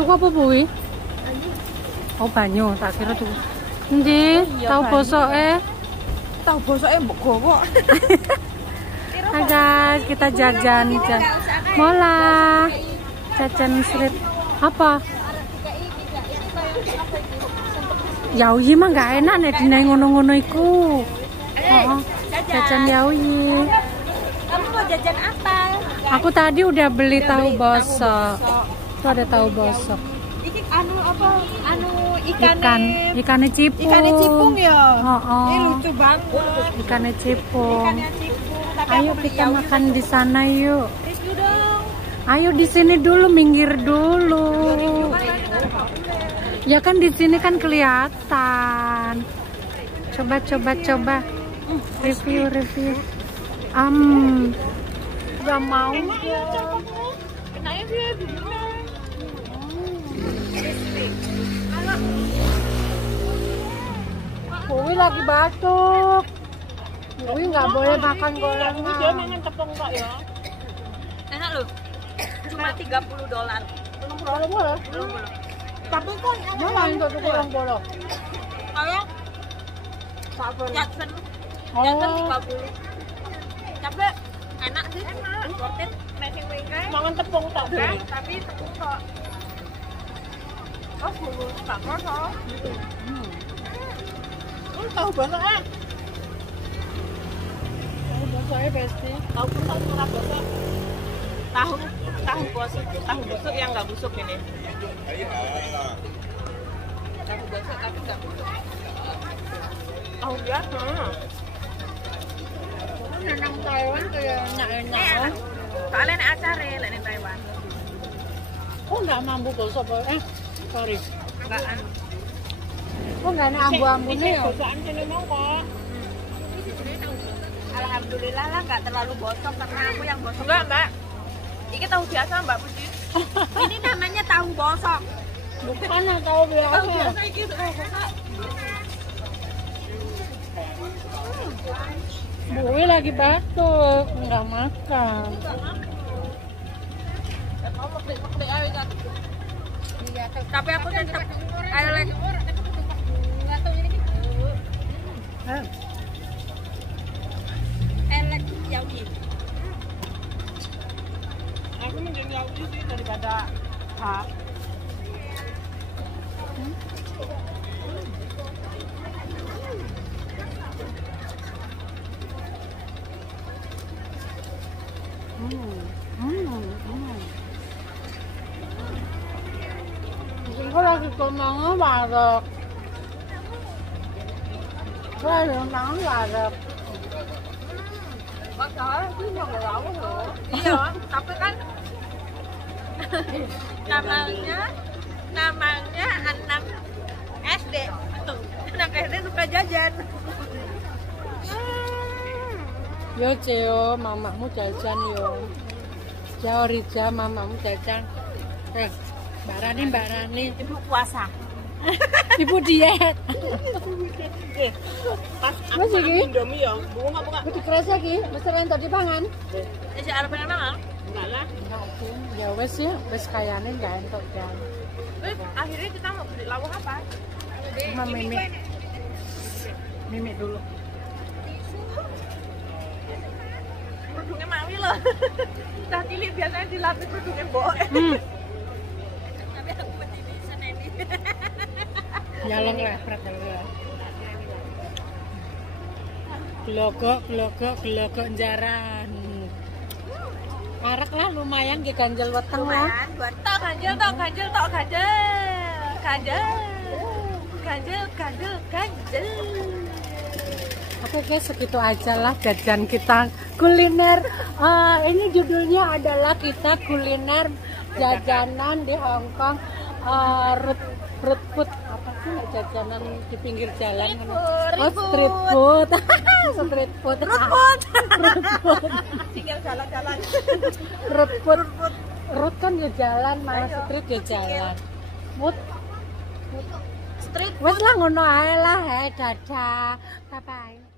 Tuku apa kuwi? Oh banyu, tak kira tuku. Endi? Tahu bosoke? Tahu bosoke mbok gowo. Hai guys, kita jajan mola. Jajan street. Apa? Yaoi mah nggak enak nek dinaik ngono-ngono iku. Jajan yaoi. Kamu mau jajan apa? Aku tadi udah beli tahu bosok. Tuh ada tahu bosok. Iki anu apa? Anu ikannya cipung. Ikannya cipung ya. Ini Oh. lucu banget. Ikannya cipung. Ikannya cipung. Tapi Ayo aku beli kita yaoi. makan di sana yuk. Review dong. Ayo di sini dulu, minggir dulu. Ya kan di sini kan kelihatan. Coba. Review. Gak mau. Kenanya dia begini. Dewi lagi batuk. Dewi nggak boleh makan gorengan. Dia makan tepung kok ya. Enak loh. Cuma $30. Boleh. Belum. Tapi kan Mana itu tuh kurang bolong? kayak Jackson. Oh. Jackson 30. Tapi enak sih. Worth it. Makan tepung tak deh. Tapi tepung kok. Oh, bubur tak kosong. Tahu banget ah. Tahu bosoknya pasti. Tahu busuk murah busuk. Tahu busuk yang nggak busuk ini. Tahu busuk tapi nggak busuk. Tahu biasa. Nenang Taiwan kayak enak. Soalnya ini acara lah ini Taiwan. Oh nggak mampu bosok. Sorry. Enggak. Oh nggak ada ambu-ambunya ya? Bosokan sini mau kok. Alhamdulillah lah nggak terlalu bosok karena aku yang bosok. Enggak mbak. Ini tahu biasa mbak Putri. Ini namanya tahu bosok. Bukan yang tahu biasa. Tahu biasa ini bosok. Dewi lagi batuk, nggak makan. Tapi aku tetap lagi. Elek yaoi. Aku mending yaoi sih daripada hap. Aku lagi kemangan wareg. Lagi kemangan wareg. Iya, tapi kan namanya anak SD. Anak SD suka jajan. Yo Ceo, mamamu jajan yo. Jauh Rija, mamamu jajan. Mbak Rani. Ibu puasa. Ibu diet. Pas Mas aku iki? Indomie ya, buka. Aku dikerasa ki, mesti rentok dipangan. Si arep nang enggak lah. Ya wes ya, wes kayane enggak entok kan. Terus akhirnya kita mau beli lawak apa? Sama Mimi dulu. Kerudungnya Mawi loh. Tah cilik biasanya dilapis kerudungnya Mbok. Tapi aku masih bisa Neni. Nyalong lepret ya. Gelogok jaran. Arek lah lumayan ke ganjel weteng lah. Tok ganjel. Oke guys, segitu aja lah jajan kita kuliner. Ini judulnya adalah kita kuliner jajanan di Hong Kong. Road food apa sih jajanan di pinggir jalan? Street food. Street food. Tinggal jalan-jalan. Road food. Road kan ya jalan, malah street ya jalan. Food. Street Wes lah ngono ae lah, dadah. Bye bye.